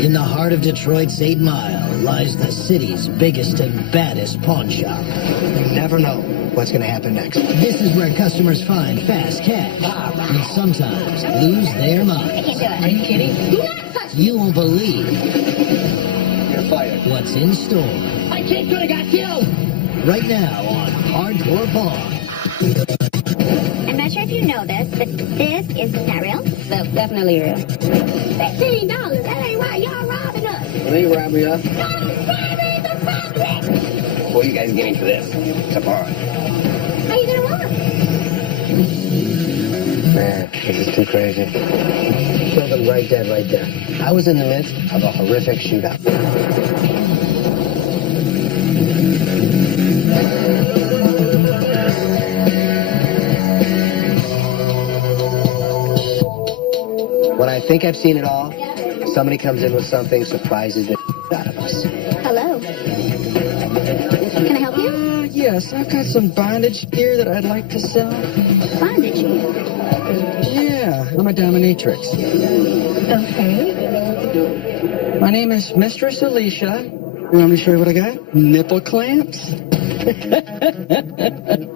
In the heart of Detroit's 8 Mile lies the city's biggest and baddest pawn shop. You never know what's going to happen next. This is where customers find fast cash and sometimes lose their mind. I can't do it. Are you kidding? You won't believe You're fired. what's in store. My kid could have got killed. Right now on Hardcore Pawn. I'm not sure if you know this, but this is not real. Well, definitely real. $15. That ain't right. Y'all robbing us. Well, they robbed me up. Y'all robbing the public. What are you guys getting for this? It's a pawn. How you gonna rob? Man, this is too crazy. Killed them right dead right there. I was in the midst of a horrific shootout. When I think I've seen it all, somebody comes in with something, surprises the out of us. Hello. Can I help you? Yes, I've got some bondage gear that I'd like to sell. Bondage. Yeah, I'm a dominatrix. Okay. My name is Mistress Alicia. You want me to show you what I got? Nipple clamps.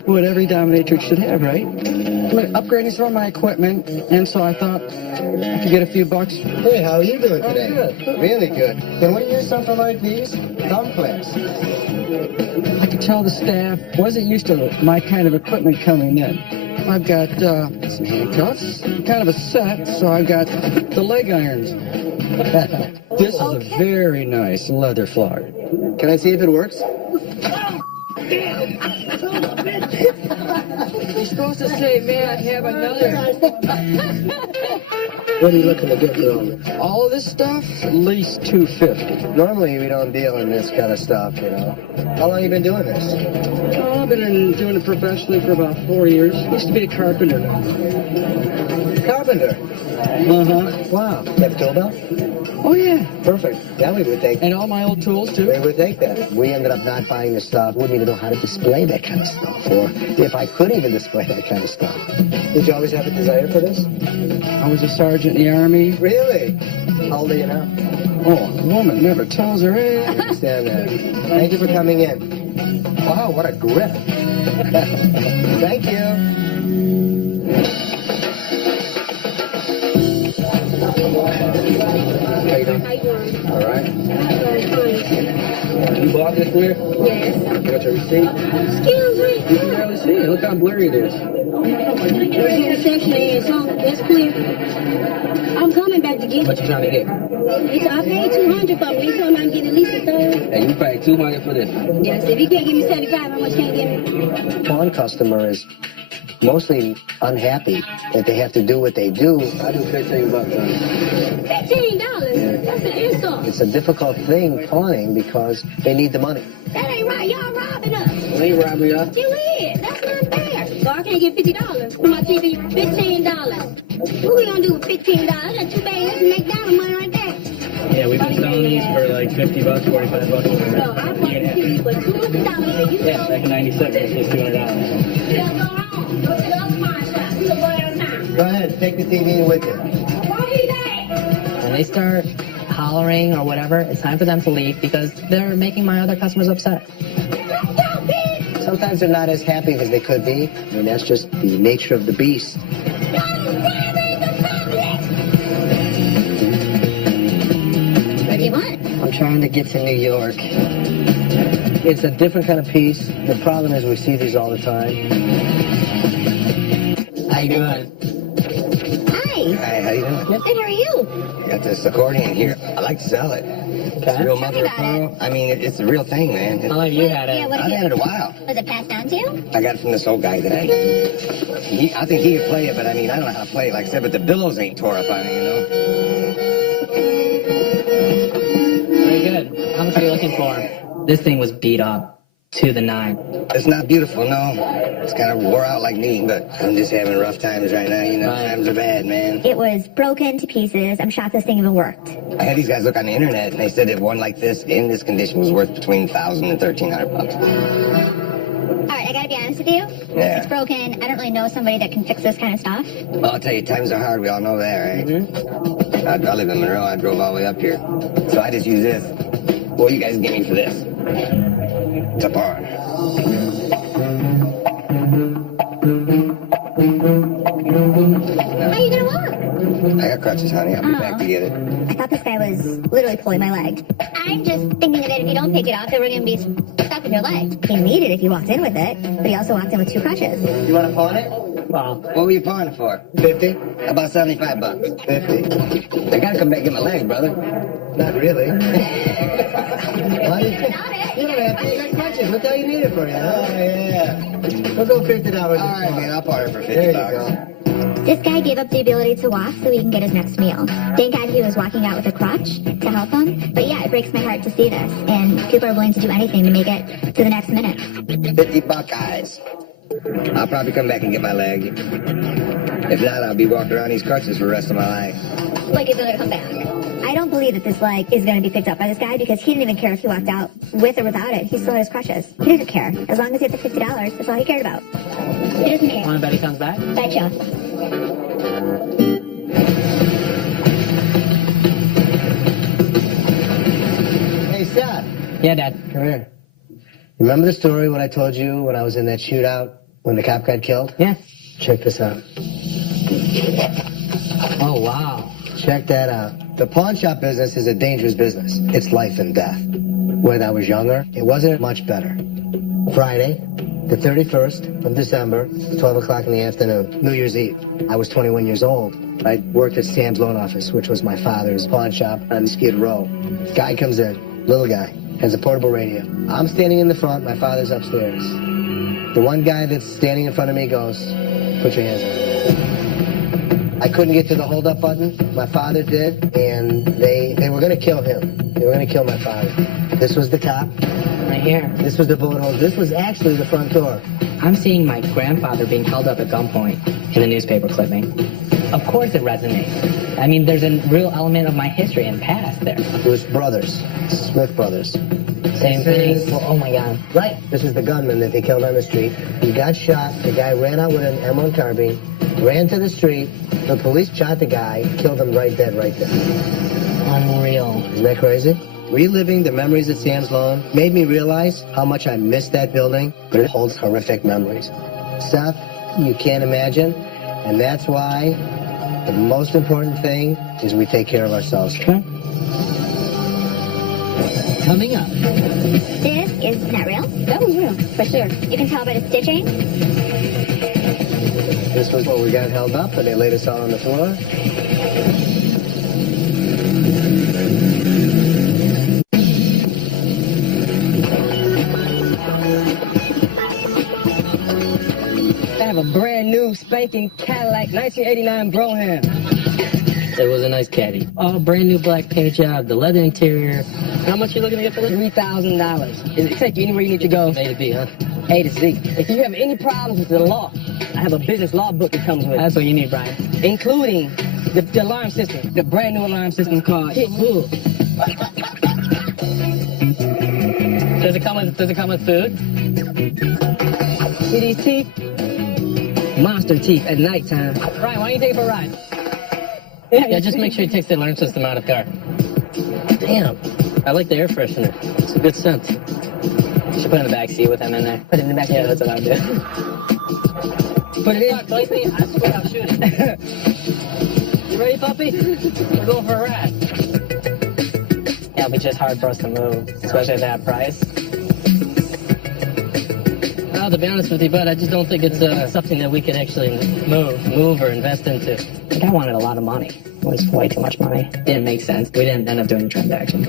What every dominatrix should have, right? I'm upgrading some of my equipment, and so I thought I could get a few bucks. Hey, how are you doing today? Good. Really good. Can we use something like these? Thumb clamps. I could tell the staff wasn't used to my kind of equipment coming in. I've got some handcuffs, kind of a set, so I've got the leg irons. This is a very nice leather flogger. Can I see if it works? You're supposed to say, may I have another? What are you looking to get for All of this stuff, at least $250. Normally we don't deal in this kind of stuff, you know. How long you been doing this? Oh, I've been doing it professionally for about 4 years. Used to be a carpenter. Carpenter. Uh-huh. Wow. You have a tool belt? Oh, yeah. Perfect. Yeah, we would take And all my old tools, too. We would take that. We ended up not buying the stuff. Wouldn't even know how to display that kind of stuff. Or if I could even display that kind of stuff. Did you always have a desire for this? I was a sergeant in the Army. Really? How old are you now? Oh, a woman never tells her I age. understand that. Thank you for coming in. Wow, what a grip. Thank you. How you doing? All right. You bought this here? Yes. You got your receipt? Excuse me. You can barely see it. Look how blurry it is. There's no section A, so that's clear. I'm coming back to get What you trying to get? I paid $200 for me. He told me I can get at least a third. And you paid $200 for this. Yes, if you can't give me 75, how much can you give me? Pawn customer is mostly unhappy that they have to do what they do. I do $15. $15? That's an insult. It's a difficult thing, pawning, because they need the money. That ain't right. Y'all robbing us. They rob me up. You is. That's not fair. So I can't get $50 for my TV. $15. What we gonna do with $15? That's too bad. That's McDonald's money right there. Yeah, we've been selling these for like $50, $45. So I bought the TV for $200 and you Yeah, sold back in '97, this was $200. Don't go wrong. Go to the other pawn shop. You can go every time. Go ahead, take the TV with you. Won't be there. When they start hollering or whatever, it's time for them to leave because they're making my other customers upset. Sometimes they're not as happy as they could be. I mean, that's just the nature of the beast. What do you want? I'm trying to get to New York. It's a different kind of piece. The problem is we see these all the time. How you doing? Hi. Hi, how you doing? Good, how are you? Got this accordion here. I like to sell it. It's real mother of pearl. I mean, it's the real thing, man. How long have you had Yeah, it? what I've did had it a while. Was it passed down to you? I got it from this old guy today. I think he could play it, but I mean, I don't know how to play it, like I said, but the billows ain't tore up on it, you know? Very good. How much are you looking for? This thing was beat up to the 9. It's not beautiful, no. It's kind of wore out like me, but I'm just having rough times right now, you know? Right. Times are bad, man. It was broken to pieces. I'm shocked this thing even worked. I had these guys look on the internet, and they said that one like this, in this condition, was worth between $1,000 and $1,300. All right, I gotta be honest honest with you, Yeah. it's broken. I don't really know somebody that can fix this kind of stuff. Well, I'll tell you, times are hard. We all know that, right? Mm-hmm. I live in Monroe. I drove all the way up here. So I just use this. What do you guys give me for this? It's a pawn. How are you gonna walk? I got crutches, honey. I'll be back to get it. I thought this guy was literally pulling my leg. I'm just thinking that if you don't pick it up, then we're gonna be stuck with your leg. He needed it if you walked in with it, but he also walked in with 2 crutches. You want to pawn it? Well, What were you pawning for? 50? About 75 bucks. 50. I gotta come back and get my legs, brother. Not really. Why do you don't have to. You got crutches. What the hell you need it for, you know? Oh, yeah. We'll go $50. All right, man. I'll pawn it for 50 bucks. This guy gave up the ability to walk so he can get his next meal. Thank God he was walking out with a crutch to help him. But yeah, it breaks my heart to see this. And people are willing to do anything to make it to the next minute. 50 Buckeyes. I'll probably come back and get my leg. If not, I'll be walking around these crutches for the rest of my life. Like he's gonna come back. I don't believe that this leg is gonna be picked up by this guy because he didn't even care if he walked out with or without it. He still had his crutches. He didn't care. As long as he had the $50, that's all he cared about. He doesn't care. Want to bet he comes back? Betcha. Hey, Scott. Yeah, Dad. Come here. Remember the story when I told you when I was in that shootout when the cop got killed? Yeah. Check this out. Oh, wow. Check that out. The pawn shop business is a dangerous business. It's life and death. When I was younger, it wasn't much better. Friday, the 31st of December, 12 o'clock in the afternoon, New Year's Eve. I was 21 years old. I worked at Sam's loan office, which was my father's pawn shop on Skid Row. Guy comes in, little guy, has a portable radio. I'm standing in the front, my father's upstairs. The one guy that's standing in front of me goes, put your hands up. I couldn't get to the hold-up button. My father did, and they were going to kill him. They were going to kill my father. This was the cop. Right here. This was the bullet hole. This was actually the front door. I'm seeing my grandfather being held up at gunpoint in the newspaper clipping. Of course it resonates. I mean, there's a real element of my history and past there. It was brothers, Smith brothers. Same thing. Well, oh my God. Right. This is the gunman that they killed on the street. He got shot. The guy ran out with an M1 carbine, ran to the street. The police shot the guy, killed him right dead right there. Unreal. Isn't that crazy? Reliving the memories at Sam's Loan made me realize how much I missed that building, but it holds horrific memories. Stuff you can't imagine, and that's why the most important thing is we take care of ourselves. Coming up. This is not real. That was real, for sure. You can tell by the stitching. This was where we got held up, and they laid us all on the floor. I have a brand new spanking Cadillac 1989 Brougham. It was a nice caddy. All brand new black paint job, the leather interior. How much you looking to get for this? $3,000. It'll take you anywhere you need to go. A to B, huh? A to Z. If you have any problems with the law, I have a business law book that comes with it, That's what you need, Brian. including the alarm system, the brand new alarm system called Hit Bull. Does it come with food? See these teeth? Monster teeth at nighttime. Brian, why don't you take it for a ride? Yeah, just make sure you take the alarm system out of the car. Damn. I like the air freshener. It's a good scent. You should put it in the back seat with him in there. Put it in the back. Yeah, that's what I do. Put it in. Play me, I swear I'll shoot it. You ready, puppy? We're going for a ride. Yeah, it'll be just hard for us to move, especially at that price. Well, to be honest with you, bud, I just don't think it's something that we could actually move or invest into. The guy wanted a lot of money. It was way too much money. Didn't make sense. We didn't end up doing the transaction.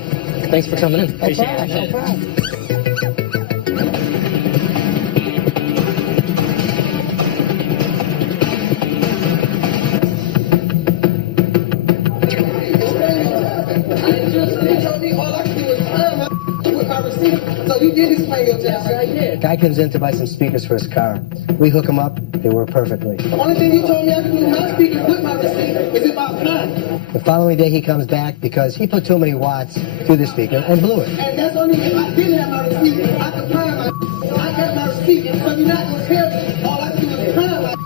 Thanks for coming in. Appreciate it. No problem. So you did explain your job. I did. Guy comes in to buy some speakers for his car. We hook him up. They work perfectly. The only thing you told me I could do with my speakers with my receiver is about time. The following day he comes back because he put too many watts through the speaker and blew it. And that's only if I didn't have my receiver. I could plan my. I got my receiver. receipt. And so you're not going to tell me all I have to do is crown like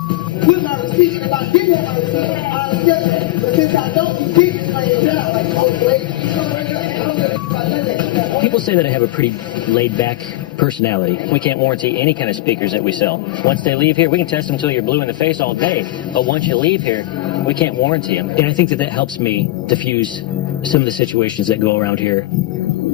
with my receipt. And if I didn't have my receipt, I'll accept it. But since I don't, you did explain it down. Like, oh, wait. People say that I have a pretty laid-back personality. We can't warranty any kind of speakers that we sell. Once they leave here, we can test them until you're blue in the face all day. But once you leave here, we can't warranty them. And I think that that helps me diffuse some of the situations that go around here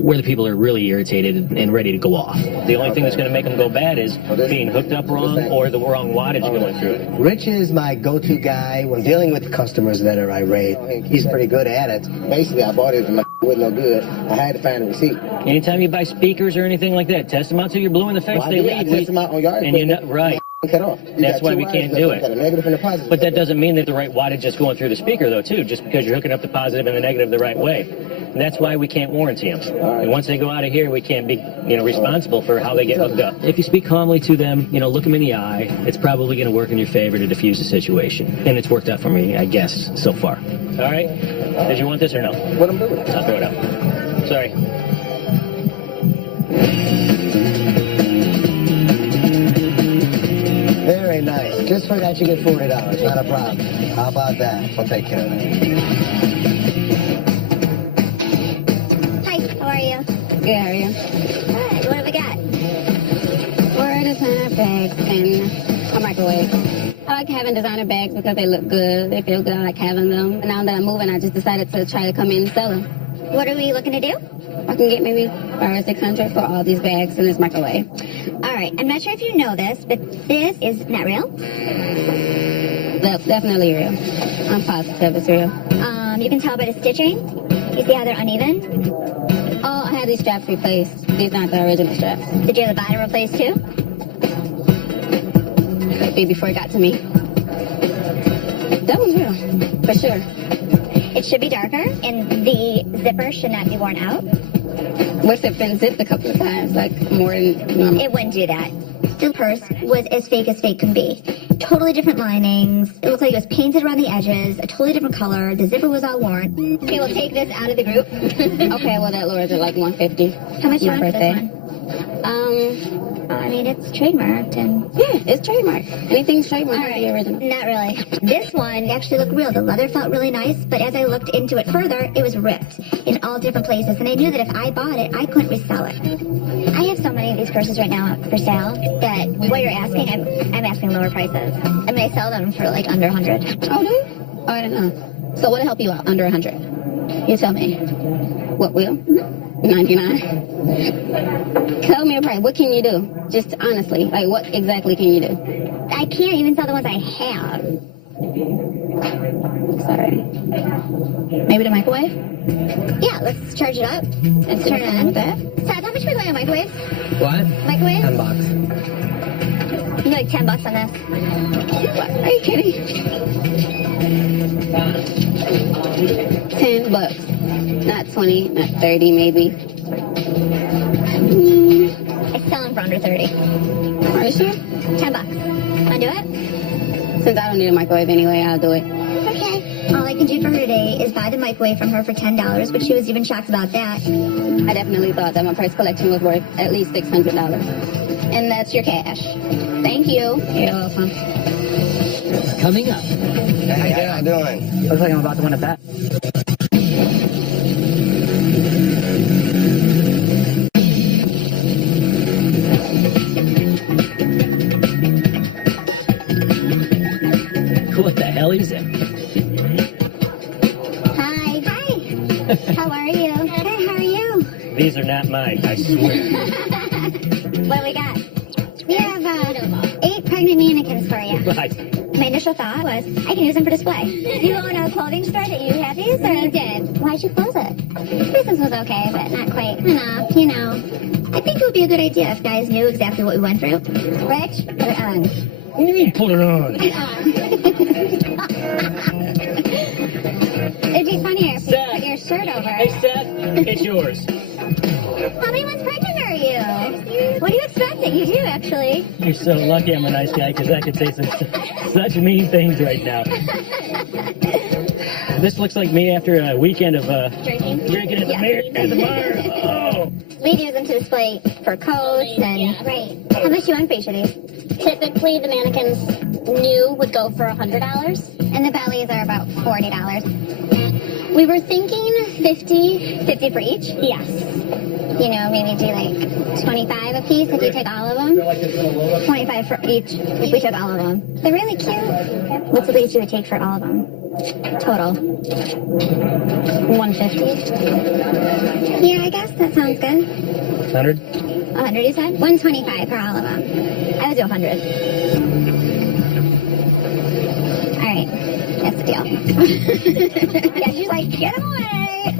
where the people are really irritated and ready to go off. The only thing that's going to make them go bad is being hooked up wrong or the wrong wattage going through it. Rich is my go-to guy when dealing with customers that are irate. He's pretty good at it. Basically, I bought it and my was no good. I had to find a receipt. Anytime you buy speakers or anything like that, test them out till you're blue in the face. Well, they leave. I test them out on yard. And you're not right. Cut off. That's why we can't do it. Got a negative and a positive. But that doesn't mean that the right wattage is going through the speaker, though, too, just because you're hooking up the positive and the negative the right way. And that's why we can't warranty them. Right. And once they go out of here, we can't be, responsible for how they get hooked up. If you speak calmly to them, look them in the eye, it's probably going to work in your favor to diffuse the situation. And it's worked out for me, I guess, so far. All right? Did you want this or no? What I'm doing? I'll throw it out. Sorry. Very nice. Just for that, you get $40. Not a problem. How about that? We'll take care of that. Hi, how are you? Good, how are you? Good. What have we got? We're designer bags and a microwave. I like having designer bags because they look good, they feel good, I like having them. And now that I'm moving, I just decided to try to come in and sell them. What are we looking to do? I can get maybe $500 or $600 for all these bags in this microwave. All right, I'm not sure if you know this, but this is not real. That's definitely real. I'm positive it's real. You can tell by the stitching. You see how they're uneven? Oh, I had these straps replaced. These aren't the original straps. Did you have the bottom replaced too? Maybe before it got to me. That one's real, for sure. It should be darker, and the zipper should not be worn out. What's it been zipped a couple of times, like more than normal? It wouldn't do that. The purse was as fake can be. Totally different linings. It looked like it was painted around the edges, a totally different color. The zipper was all worn. Okay, we'll take this out of the group. Okay, well that lowers it like $150. How much you want for birthday. this one? I mean, it's trademarked and... Yeah, it's trademarked. Anything's trademarked. All right, the original. not really. This one actually looked real. The leather felt really nice, but as I looked into it further, it was ripped in all different places, and I knew that if I bought it, I couldn't resell it. I have so many of these purses right now for sale that what you're asking, I'm asking lower prices. I mean, I sell them for like under 100. Oh, do you? Oh, I didn't know. So what'll help you out under 100? You tell me. What will? 99. Tell me a price. What can you do? Just honestly, like what exactly can you do? I can't even sell the ones I have. Sorry. Maybe the microwave? Yeah, let's charge it up. Let's turn it on. That? Seth, how much are we going on microwave? What? Microwave? $10. You like $10 on this? What? Are you kidding? $10. Not 20, not 30 maybe. I sell them for under 30. Are you sure? $10. Wanna do it? Since I don't need a microwave anyway, I'll do it. Okay. All I can do for her today is buy the microwave from her for $10, which she was even shocked about that. I definitely thought that my purse collection was worth at least $600. And that's your cash. Thank you. You're welcome. Coming up. Hey, how you doing? Looks like I'm about to win a bet. What the hell is it? Hi. Hi. How are you? Good, how are you? These are not mine, I swear. What do we got? We have 8 pregnant mannequins for you. Right. My initial thought was, I can use them for display. You own a clothing store that you have these? Or I did. Why'd you close it? Business was okay, but not quite enough, you know. I think it would be a good idea if guys knew exactly what we went through. Rich, put it on. What do you mean, put it on? Put it on. It'd be funnier if you Seth. put your shirt over. Hey, Seth, it's yours. How many months pregnant are you? What are you expecting? You do, actually. You're so lucky I'm a nice guy, because I could say such mean things right now. This looks like me after a weekend of Drinking? drinking at the, at the bar. Oh. We'd use them to display fur coats and... Right. How much do you want for each of these? Typically, the mannequins new would go for $100. And the bellies are about $40. We were thinking 50. 50 for each? Yes. You know, maybe do like 25 a piece if you take all of them. 25 for each if we took all of them. They're really cute. What's the least you would take for all of them? Total. 150. Yeah, I guess that sounds good. 100? 100 you said? 125 for all of them. I would do 100. All right. That's the deal. Yeah, she's like, get them away.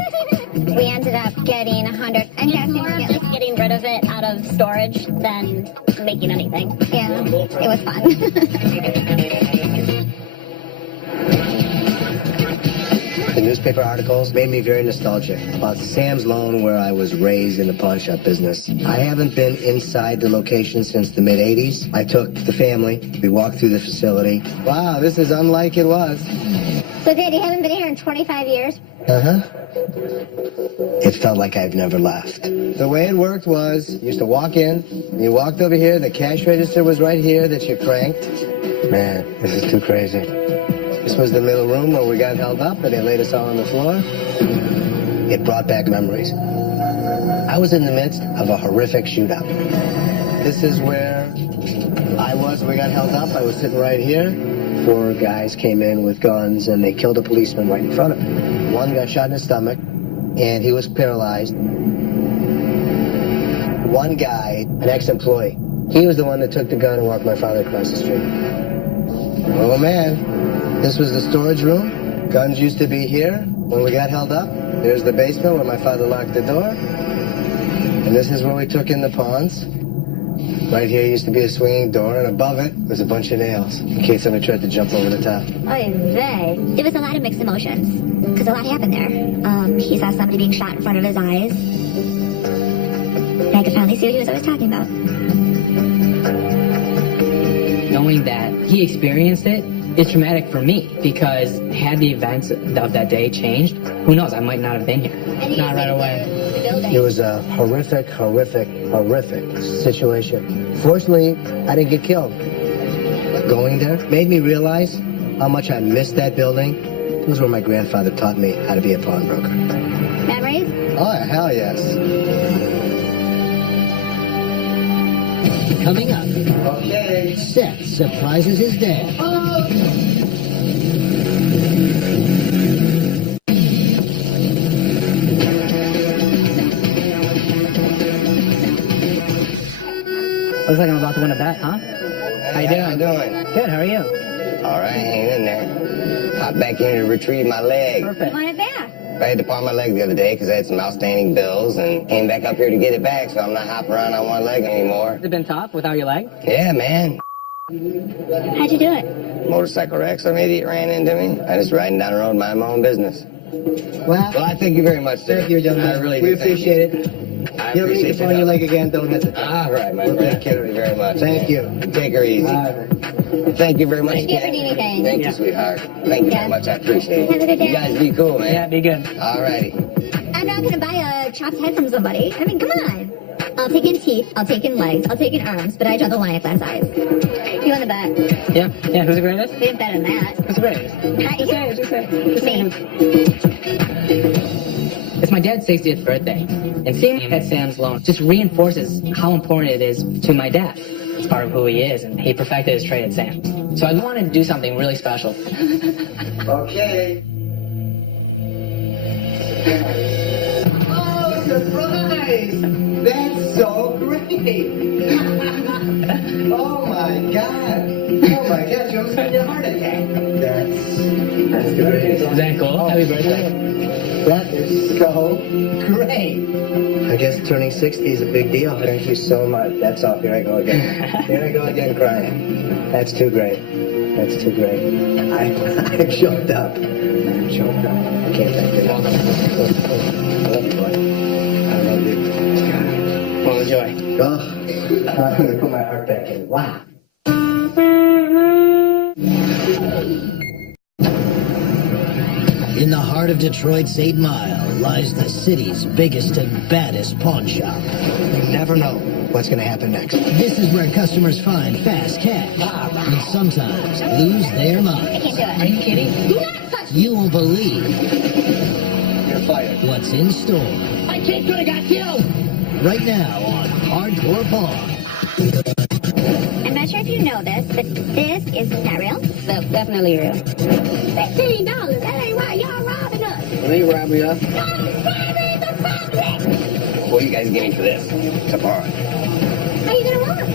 We ended up getting 100. I'm guessing More we of get just getting rid of it out of storage than making anything. yeah, it was fun. The newspaper articles made me very nostalgic about Sam's Loan, where I was raised in the pawn shop business. I haven't been inside the location since the mid-'80s. I took the family. We walked through the facility. Wow, this is unlike it was. So, Dad, you haven't been here in 25 years? Uh-huh. It felt like I've never left. The way it worked was, you used to walk in, you walked over here, the cash register was right here that you cranked. Man, this is too crazy. This was the middle room where we got held up and they laid us all on the floor. It brought back memories. I was in the midst of a horrific shootout. This is where I was when we got held up. I was sitting right here. 4 guys came in with guns and they killed a policeman right in front of me. One got shot in the stomach and he was paralyzed. One guy, an ex-employee, he was the one that took the gun and walked my father across the street. Oh man, this was the storage room. Guns used to be here when we got held up. There's the basement where my father locked the door. And this is where we took in the pawns. Right here used to be a swinging door, and above it was a bunch of nails, in case somebody tried to jump over the top. Oy vey. There was a lot of mixed emotions, because a lot happened there. He saw somebody being shot in front of his eyes. And I could finally see what he was always talking about. Knowing that he experienced it is traumatic for me, because had the events of that day changed, who knows, I might not have been here. Not right away. It was a horrific situation. Fortunately, I didn't get killed. Going there made me realize how much I missed that building. It was where my grandfather taught me how to be a pawnbroker. Memories? Oh, hell yes. Coming up, Okay. Seth surprises his dad. Looks like I'm about to win a bet, huh? How you doing? How you doing? Good, how are you? All right, hang in there. Popped back in to retrieve my leg. Perfect. Want it back? I had to pawn my leg the other day because I had some outstanding bills and came back up here to get it back, so I'm not hopping around on one leg anymore. Has it been tough without your leg? Yeah, man. How'd you do it? Motorcycle wreck, some idiot ran into me. I was riding down the road, minding my own business. Well, Well, I thank you very much, sir. thank you, young man. I really We do. Thank appreciate it. I You ever need to appreciate pawn your help. leg again, don't hesitate. All right, my We'll friend. take care of Thank it. you very much. Thank you. Take her easy. All right. Thank you very much. If you ever need anything. Thank you, sweetheart. Thank you Yeah. very much. I appreciate it. Have a good day. You guys be cool, man. Yeah, be good. All righty. I'm not gonna buy a chopped head from somebody. I mean, come on. I'll take in teeth, I'll take in legs, I'll take in arms, but I draw the line at glass eyes. You want the bet? Yeah, who's the greatest? We have better than that. Who's the greatest? Me. It's my dad's 60th birthday, and seeing him at Sam's Loan just reinforces how important it is to my dad. It's part of who he is, and he perfected his trade at Sam's. So I wanted to do something really special. Okay. Oh, surprise! That's so great! Oh my god! Oh my god, you almost had a heart attack. That's great. Is that cool? Happy birthday. That is so great. I guess turning 60 is a big deal. Thank you so much. That's off. Here I go again. Here I go again crying. That's too great. That's too great. I'm choked up. I'm choked up. I can't thank you enough. I love you, boy. I love you. Well, enjoy. Oh, I'm going to put my heart back in. Wow. In the heart of Detroit's 8 Mile lies the city's biggest and baddest pawn shop. You never know what's going to happen next. This is where customers find fast cash and sometimes lose their I minds. can't do it. Are you kidding? Do not touch me. You won't believe You're fired. what's in store My kid could have got killed. right now on Hardcore Pawn. I'm not sure if you know this, but this is not real. That's definitely real. $15. That ain't right. Y'all robbing us. They robbed me up. Y'all robbing the public. What do you guys give me for this? It's a pawn. How you gonna rob?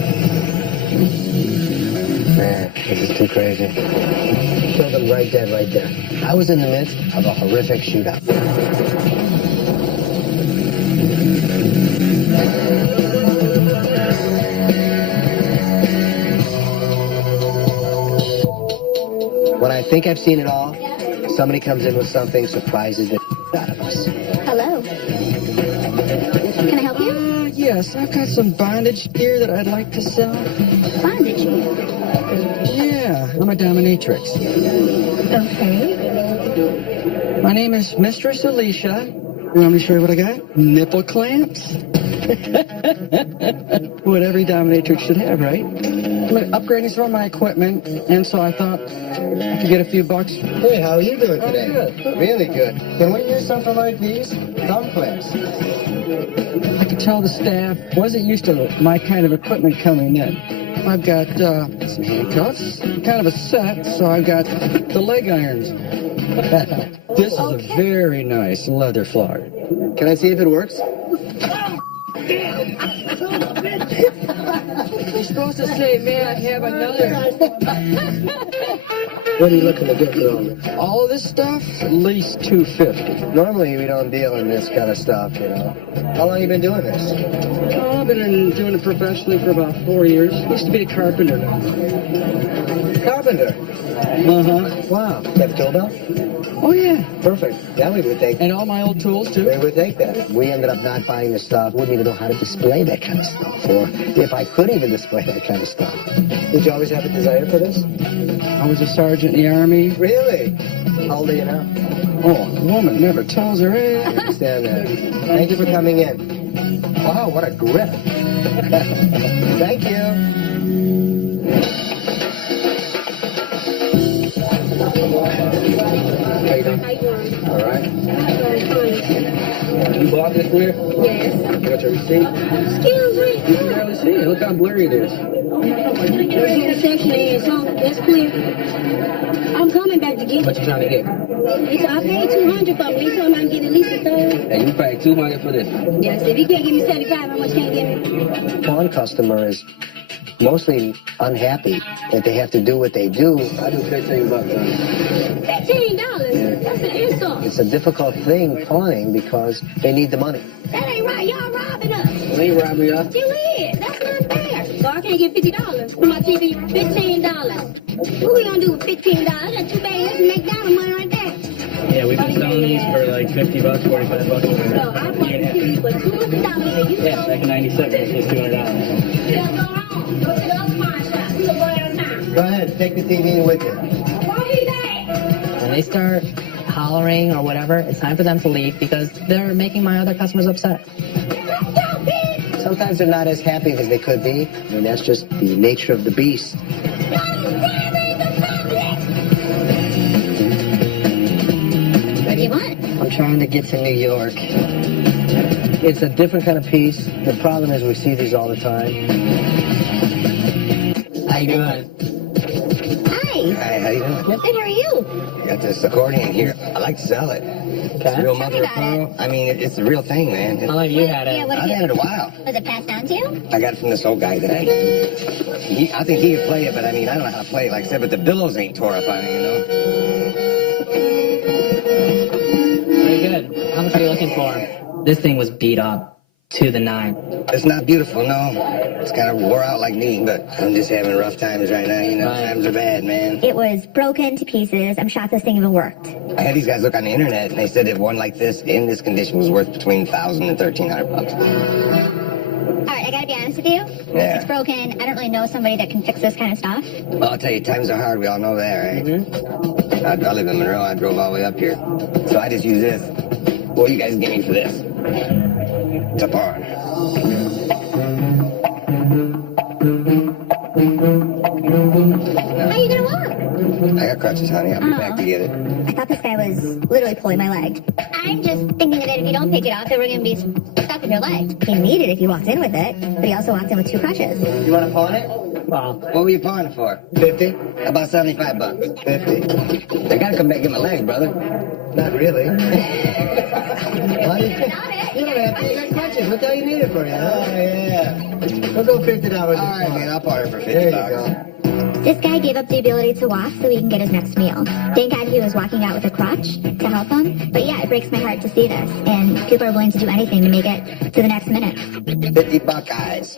Man, this is too crazy. Killed him right dead right there. I was in the midst of a horrific shootout. When I think I've seen it all, somebody comes in with something, surprises the out of us. Hello. Can I help you? Yes, I've got some bondage gear that I'd like to sell. Bondage. Yeah, I'm a dominatrix. Okay. My name is Mistress Alicia. You want me to show you what I got? Nipple clamps. What every dominatrix should have, right? I'm upgrading some of my equipment, and so I thought I could get a few bucks. Hey, how are you doing today? Good. Really good. Can we use something like these? Thumb clamps. I could tell the staff wasn't used to my kind of equipment coming in. I've got some handcuffs, kind of a set, so I've got the leg irons. This is a very nice leather flogger. Can I see if it works? You're supposed to say, may I have another? What are you looking to get for all this? All of this stuff, at least $250. Normally, we don't deal in this kind of stuff, you know. How long you been doing this? Oh, I've been doing it professionally for about 4 years. Used to be a carpenter. Carpenter. Uh-huh. Wow. You have a tool belt? Oh, yeah. Perfect. Yeah, we would take And all my old tools, We too. would take that. We ended up not buying the stuff. Wouldn't even know how to display that kind of stuff. Or if I could even display that kind of stuff. Did you always have a desire for this? I was a sergeant in the Army. Really? How old are you now? Oh, a woman never tells her I age. understand that. Thank you for coming in. Wow, what a grip. Thank you. How you doing? All right. You bought this here? Yes. You got your receipt? Excuse me. You can barely see it. Look how blurry it is. There's section is on. That's clear. I'm coming back to get What you trying to get? it. I paid $200 for it. You told me I can get at least a third. Hey, you paid $200 for this. Yes, if you can't give me 75, how much can you give me? Pawn customer is mostly unhappy that they have to do what they do. I do $15 on it. $15? That's an insult. It's a difficult thing, pawning, because they need the money. That ain't right. Y'all robbing us. They robbed me up. You is. That's not fair. So I can't get $50 for my TV. $15. What we gonna do with $15? That's too bad. That's McDonald's money right there. Yeah, we've been selling these for like $50, $45. So I bought the TV for $200. And you Yeah, back in '97, this was $200. just go home. Go to the other pawn shop. You go there now. Go ahead, take the TV with you. Won't be there. When they start hollering or whatever, it's time for them to leave because they're making my other customers upset. Sometimes they're not as happy as they could be. I mean, that's just the nature of the beast. What do you want? I'm trying to get to New York. It's a different kind of piece. The problem is we see these all the time. How you doing? Hi. Hi, how you doing? Good, how are you? I got this accordion here. I like to sell it. It's real Tell me mother of about pearl. I mean, it's the real thing, man. How long have you had Yeah, it? what I've did had you... it a while. Was it passed down to you? I got it from this old guy today. I think he could play it, but I mean, I don't know how to play it, like I said, but the billows ain't tore up on it, you know? Very good. How much are you looking for? This thing was beat up to the 9. It's not beautiful, no. It's kind of wore out like me, but I'm just having rough times right now, you know? Right. Times are bad, man. It was broken to pieces. I'm shocked this thing even worked. I had these guys look on the internet, and they said that one like this, in this condition, was worth between $1,000 and $1,300. All right, I gotta be honest with you. Yeah. It's broken. I don't really know somebody that can fix this kind of stuff. Well, I'll tell you, times are hard. We all know that, right? I live in Monroe. I drove all the way up here. So I just use this. What you guys give me for this? It's a barn. How are you gonna walk? I got crutches, honey. I'll be back to get it. I thought this guy was literally pulling my leg. I'm just thinking that if you don't pick it up, then we're gonna be stuck with your leg. He needed it if you walked in with it, but he also walked in with 2 crutches. You want to pawn it? Well, What were you pawning it for? 50? About 75 bucks. 50. I gotta come back and get my legs, brother. Not really. Why do you don't have to. You got crutches. What the hell you need it for? You know? Oh, yeah. We'll go $50. All right, man. I'll pawn it for 50 There you bucks. go. This guy gave up the ability to walk so he can get his next meal. Thank God he was walking out with a crutch to help him. But yeah, it breaks my heart to see this. And people are willing to do anything to make it to the next minute. 50 Buckeyes.